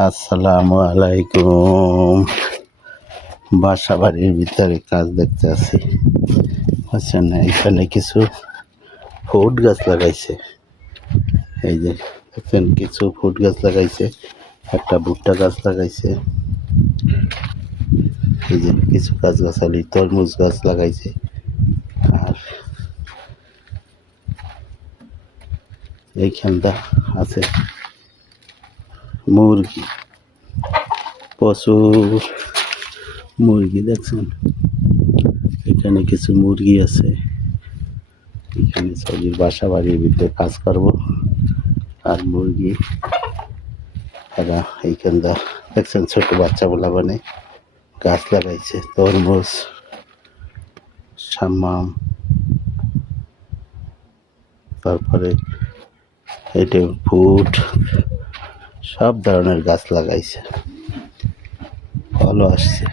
আসসালামু আলাইকুম। বাসা বাড়ির ভিতরে কাজ দেখতে আছি, বুঝছেন না? এখানে কিছু ফুড গাছ লাগাইছে। এই যে দেখছেন, কিছু ফুড গাছ লাগাইছে, একটা ভুট্টা গাছ লাগাইছে। এই যে কিছু গাছগাছালি, তরমুজ গাছ লাগাইছে। আর এইখানটা আছে মুরগি, প্রচুর মুরগি দেখছেন। এখানে কিছু মুরগি আছে। এখানে সবজির বাসা বাড়ির ভিতরে কাজ করবো। আর মুরগি এরা এইখানটা দেখছেন, ছোট বাচ্চা বলা মানে গাছ লাগাইছে, তরমুজ, সাম্মাম, তারপরে এটা ফুট, সব ধরনের গাছ লাগাইছে। ফলও আসছে।